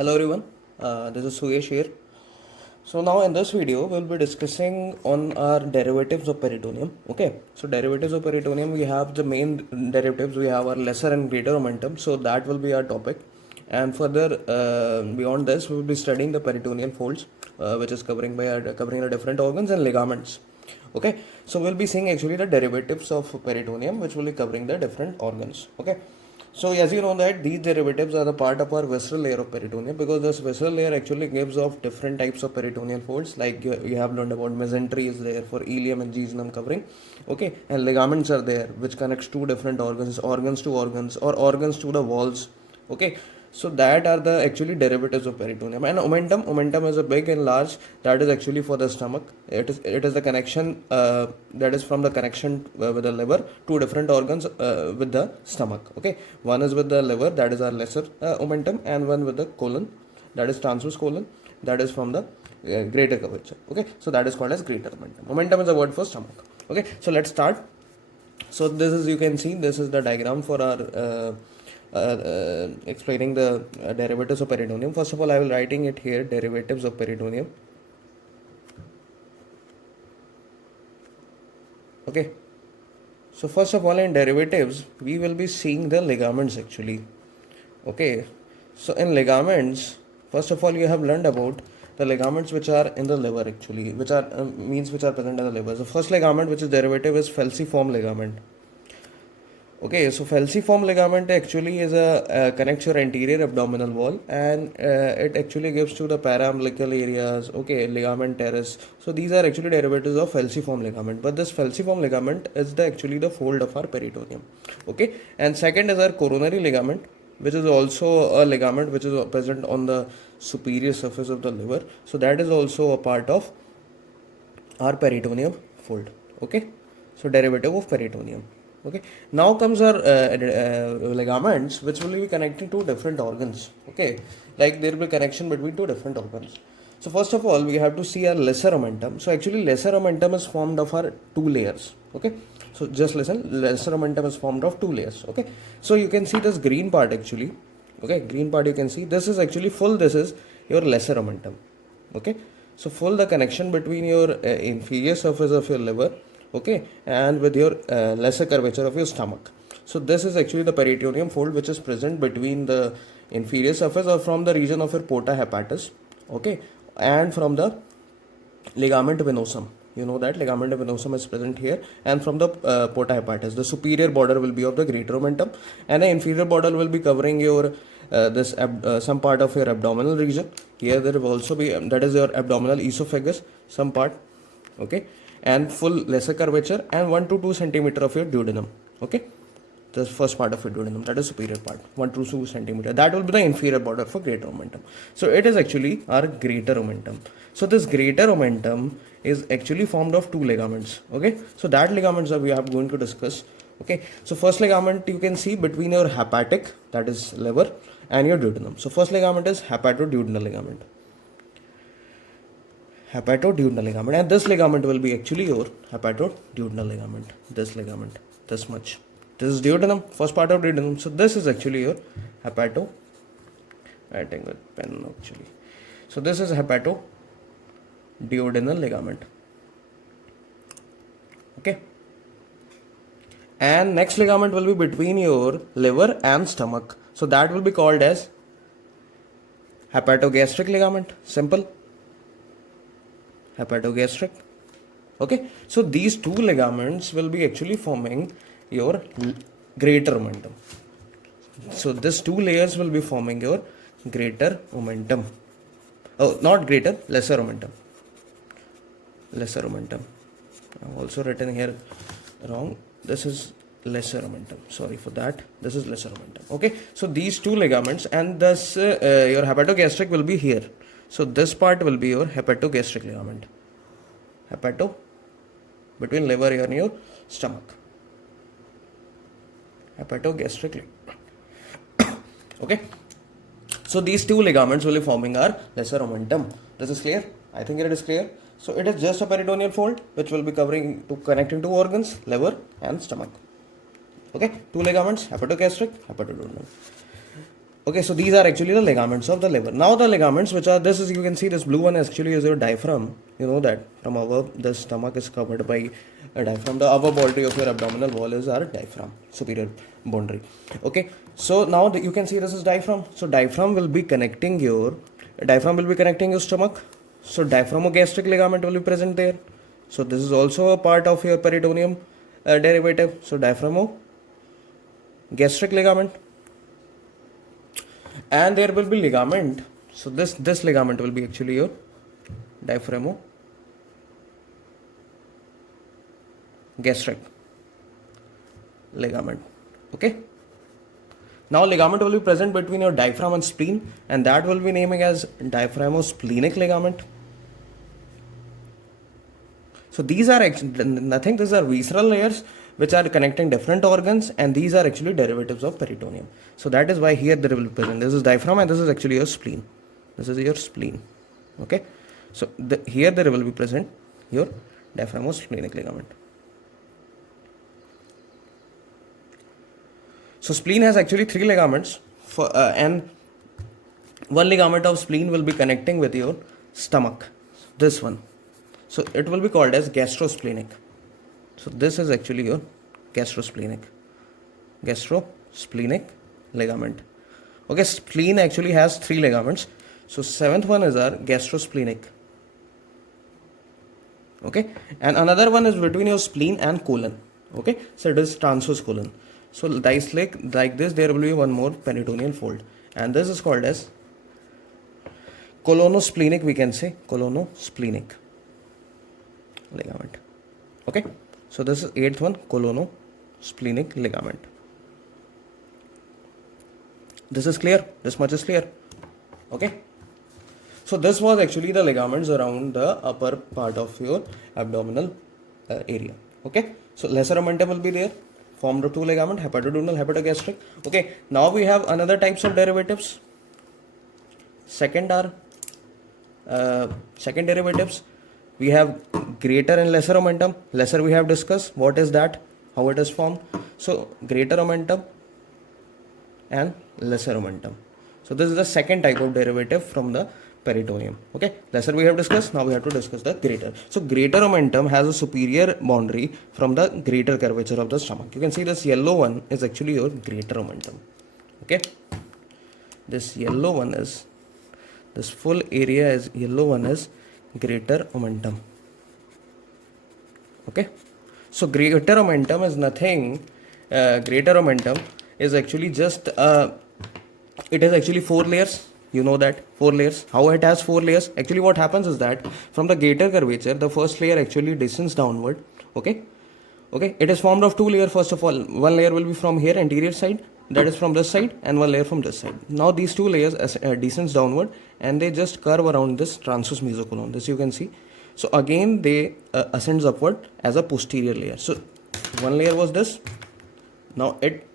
Hello everyone, this is Suyesh here. So now in this video we'll be discussing on our derivatives of peritoneum. Okay, so derivatives of peritoneum, we have the main derivatives, we have our lesser and greater momentum, so that will be our topic. And further beyond this we will be studying the peritoneal folds, which is covering the different organs and ligaments. Okay, so we'll be seeing actually the derivatives of peritoneum, which will be covering the different organs. Okay, so as you know that these derivatives are the part of our visceral layer of peritoneum, because this visceral layer actually gives off different types of peritoneal folds, like you have learned about mesentery is there for ileum and jejunum covering. Okay, and ligaments are there which connects two different organs to organs, or organs to the walls. Okay, so that are the actually derivatives of peritoneum. And omentum is a big and large, that is actually for the stomach. It is the connection that is from the connection with the liver to different organs with the stomach. Okay, one is with the liver, that is our lesser omentum, and one with the colon, that is transverse colon, that is from the greater curvature. Okay, so that is called as greater omentum. Omentum is a word for stomach. Okay, so let's start. So this is, you can see, this is the diagram for our explaining the derivatives of peritoneum. First of all, I will writing it here, derivatives of peritoneum. Okay, so first of all, in derivatives we will be seeing the ligaments actually. Okay, so in ligaments, first of all, you have learned about the ligaments which are in the liver actually, which are which are present in the liver. The first ligament which is derivative is falciform ligament. Okay, so falciform ligament actually is a connects your anterior abdominal wall, and it actually gives to the paraumbilical areas. Okay, ligament teres. So these are actually derivatives of falciform ligament. But this falciform ligament is the actually the fold of our peritoneum. Okay, and second is our coronary ligament, which is also a ligament which is present on the superior surface of the liver. So that is also a part of our peritoneum fold. Okay, so derivative of peritoneum. Okay, now comes our ligaments, which will be connected to different organs. Okay, like there will be connection between two different organs. So first of all, we have to see our lesser omentum. So actually lesser omentum is formed of our two layers. Okay, so just listen, lesser omentum is formed of two layers. Okay, so you can see this green part actually. Okay, green part you can see, this is actually full, this is your lesser omentum. Okay, so full the connection between your inferior surface of your liver, okay, and with your lesser curvature of your stomach. So this is actually the peritoneum fold which is present between the inferior surface or from the region of your porta hepatis, okay, and from the ligament venosum. You know that ligament venosum is present here, and from the porta hepatis, the superior border will be of the greater omentum, and the inferior border will be covering your some part of your abdominal region. Here there will also be that is your abdominal esophagus, some part, okay, and full lesser curvature, and 1 to 2 centimeter of your duodenum. Okay, the first part of your duodenum, that is superior part, 1 to 2 centimeter, that will be the inferior border for greater omentum. So it is actually our greater omentum. So this greater omentum is actually formed of two ligaments. Okay, so that ligaments that we are going to discuss. Okay, so first ligament you can see between your hepatic, that is liver, and your duodenum. So first ligament is hepatoduodenal ligament. Hepatoduodenal ligament, and this ligament will be actually your hepatoduodenal ligament. This ligament, this much. This is duodenum, first part of duodenum. So this is actually your hepato. Writing with pen actually. So this is hepatoduodenal ligament. Okay. And next ligament will be between your liver and stomach. So that will be called as hepatogastric ligament. Simple. Hepatogastric. Okay, so these two ligaments will be actually forming your greater omentum. So these two layers will be forming your greater omentum. Oh, not greater, lesser omentum. Lesser omentum. I've also written here wrong. This is lesser omentum. Sorry for that. This is lesser omentum. Okay, so these two ligaments, and thus your hepatogastric will be here. So this part will be your hepatogastric ligament. Hepato, between liver and your stomach. Hepatogastric ligament. Okay, so these two ligaments will be forming our lesser omentum. This is clear? I think it is clear. So it is just a peritoneal fold which will be covering to connecting two organs, liver and stomach. Okay, two ligaments, hepatogastric, hepatoduodenal. Okay, so these are actually the ligaments of the liver. Now the ligaments which are, this is, you can see this blue one actually is your diaphragm. You know that from above the stomach is covered by a diaphragm. The upper boundary of your abdominal wall is our diaphragm, superior boundary. Okay, so now you can see this is diaphragm. So diaphragm will be connecting your stomach. So diaphragmogastric ligament will be present there. So this is also a part of your peritoneum derivative. So diaphragmogastric ligament. And there will be ligament. So this ligament will be actually your diaphragmogastric ligament. Okay. Now ligament will be present between your diaphragm and spleen, and that will be naming as diaphragmosplenic ligament. So these are actually nothing. These are visceral layers which are connecting different organs, and these are actually derivatives of peritoneum. So that is why here there will be present. This is diaphragm, and this is actually your spleen. This is your spleen. Okay. So here there will be present your diaphragmosplenic ligament. So spleen has actually 3 ligaments, and one ligament of spleen will be connecting with your stomach. This one. So it will be called as gastrosplenic. So this is actually your gastrosplenic ligament. Okay, spleen actually has 3 ligaments. So 7th one is our gastrosplenic. Okay, and another one is between your spleen and colon. Okay, so it is transverse colon. So like this, there will be one more peritoneal fold, and this is called as colonosplenic. We can say colonosplenic ligament. Okay, so this is 8th one, colonosplenic ligament. This is clear. This much is clear. Okay. So this was actually the ligaments around the upper part of your abdominal area. Okay. So lesser omentum will be there, formed of 2 ligaments, hepatoduodenal, hepatogastric. Okay. Now we have another types of derivatives. Second derivatives. We have greater and lesser omentum. Lesser we have discussed. What is that? How it is formed? So greater omentum and lesser omentum. So this is the second type of derivative from the peritoneum. Okay, lesser we have discussed. Now we have to discuss the greater. So greater omentum has a superior boundary from the greater curvature of the stomach. You can see this yellow one is actually your greater omentum. Okay, this yellow one is, this full area is yellow one is greater omentum. Okay, so greater omentum is nothing. Greater omentum is actually just it is actually 4 layers. You know that 4 layers. How it has 4 layers? Actually, what happens is that from the greater curvature, the first layer actually descends downward. Okay, it is formed of 2 layers. First of all, one layer will be from here, anterior side, that is from this side, and one layer from this side. Now these 2 layers descends downward, and they just curve around this transverse mesocolon. This you can see. So again they ascends upward as a posterior layer. So one layer was this. Now it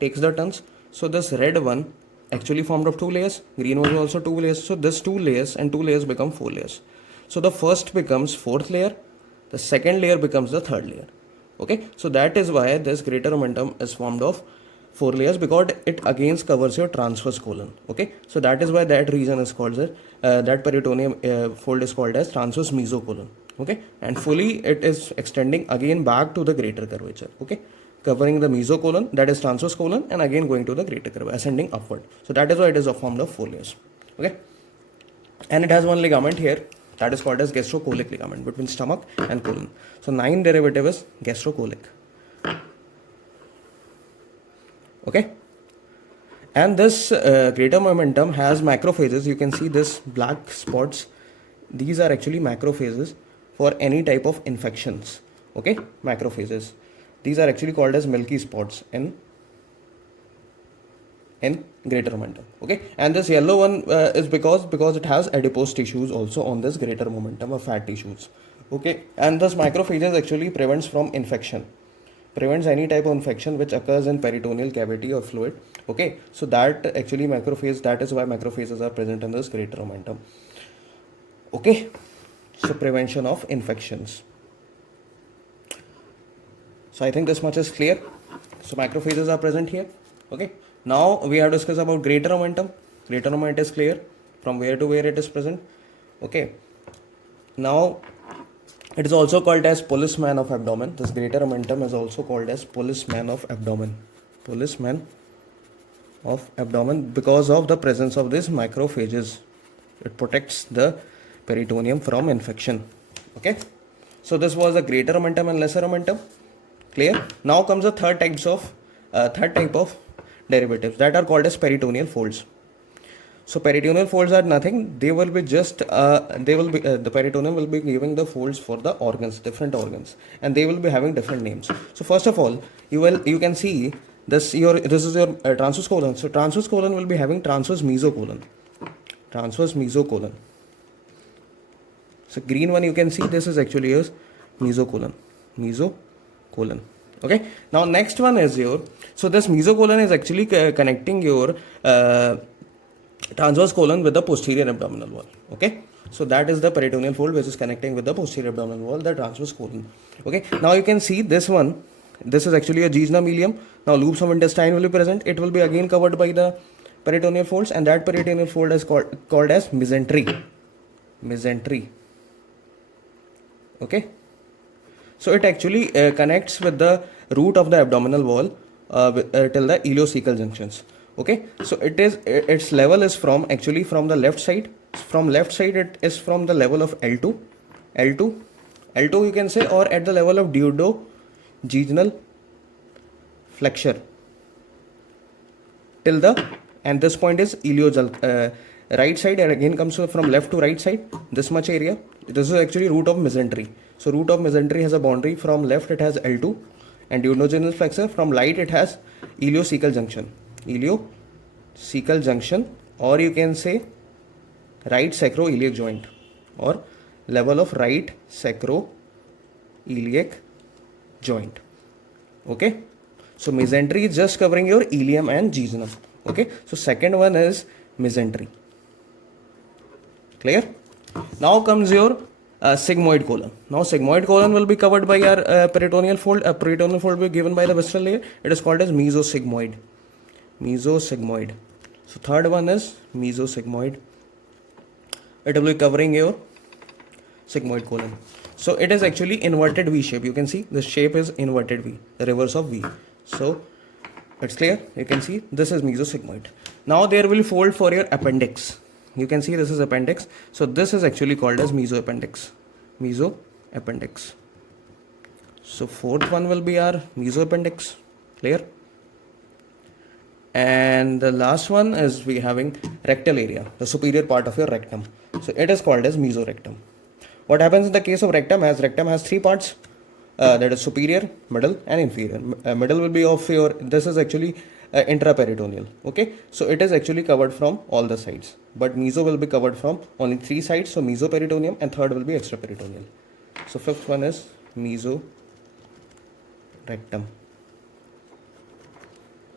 takes the turns. So this red one actually formed of 2 layers. Green one is also 2 layers. So this 2 layers and 2 layers become 4 layers. So the first becomes 4th layer. The second layer becomes the 3rd layer. Okay, so that is why this greater omentum is formed of 4 layers, because it again covers your transverse colon. Okay, so that is why that region is called that peritoneum fold is called as transverse mesocolon. Okay, and fully it is extending again back to the greater curvature. Okay, covering the mesocolon, that is transverse colon, and again going to the greater curvature, ascending upward. So that is why it is formed of 4 layers. Okay, and it has one ligament here, that is called as gastrocolic ligament between stomach and colon. So 9 derivative is gastrocolic. Okay, and this greater omentum has macrophages. You can see this black spots. These are actually macrophages for any type of infections. Okay, macrophages. These are actually called as milky spots in greater omentum. Okay, and this yellow one is because it has adipose tissues also on this greater omentum, or fat tissues. Okay, and this macrophages actually prevents from infection, prevents any type of infection which occurs in peritoneal cavity or fluid. Okay, so that actually macrophage, that is why macrophages are present in this greater omentum. Okay, so prevention of infections. So I think this much is clear. So macrophages are present here. Okay, Now we have discussed about greater omentum. Greater omentum is clear from where to where it is present. Okay. Now it is also called as policeman of abdomen. This greater omentum is also called as policeman of abdomen. Policeman of abdomen because of the presence of these macrophages. It protects the peritoneum from infection. Okay. So this was the greater omentum and lesser omentum. Clear? Now comes the third type of derivatives that are called as peritoneal folds. So peritoneal folds are nothing. They will be just the peritoneum will be giving the folds for the organs, different organs, and they will be having different names. So first of all, you can see this is your transverse colon. So transverse colon will be having transverse mesocolon. Transverse mesocolon. So green one you can see this is actually your mesocolon. Mesocolon. Okay. Now next one is your, so this mesocolon is actually connecting your transverse colon with the posterior abdominal wall. Okay. So that is the peritoneal fold which is connecting with the posterior abdominal wall, the transverse colon. Okay. Now you can see this one. This is actually a jejunum ileum. Now loops of intestine will be present. It will be again covered by the peritoneal folds, and that peritoneal fold is called as mesentery. Mesentery. Okay. So it actually connects with the root of the abdominal wall till the ileocecal junctions. Okay. So its level is from the left side. From left side it is from the level of L2 you can say, or at the level of duodenal flexure till the, and this point is right side, and again comes from left to right side, this much area. This is actually root of mesentery. So root of mesentery has a boundary. From left it has L2 and duodenal flexure. From right it has ileocecal junction. Ileocecal junction, or you can say right sacroiliac joint, or level of right sacroiliac joint. Okay. So mesentery is just covering your ileum and jejunum. Okay. So second one is mesentery. Clear? Now comes your sigmoid colon. Now sigmoid colon will be covered by our peritoneal fold. A peritoneal fold will be given by the visceral layer. It is called as mesosigmoid. Mesosigmoid. So third one is mesosigmoid. It will be covering your sigmoid colon. So it is actually inverted V shape. You can see the shape is inverted V, the reverse of V. So it's clear. You can see this is mesosigmoid. Now there will be fold for your appendix. You can see this is appendix. So this is actually called as mesoappendix. Mesoappendix. So fourth one will be our mesoappendix. Clear? And the last one is we having rectal area, the superior part of your rectum. So it is called as mesorectum. What happens in the case of rectum? As rectum has three parts, that is superior, middle and inferior. Middle will be of your, this is actually intraperitoneal. Okay. So it is actually covered from all the sides, but meso will be covered from only three sides. So mesoperitoneum, and third will be extraperitoneal. So fifth one is mesorectum.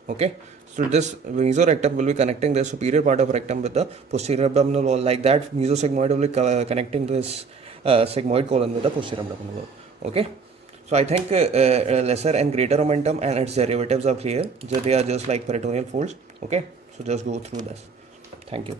Okay. So this mesorectum will be connecting the superior part of rectum with the posterior abdominal wall. Like that, mesosigmoid will be connecting this sigmoid colon with the posterior abdominal wall. Okay. So I think lesser and greater omentum and its derivatives are clear. They are just like peritoneal folds. Okay. So just go through this. Thank you.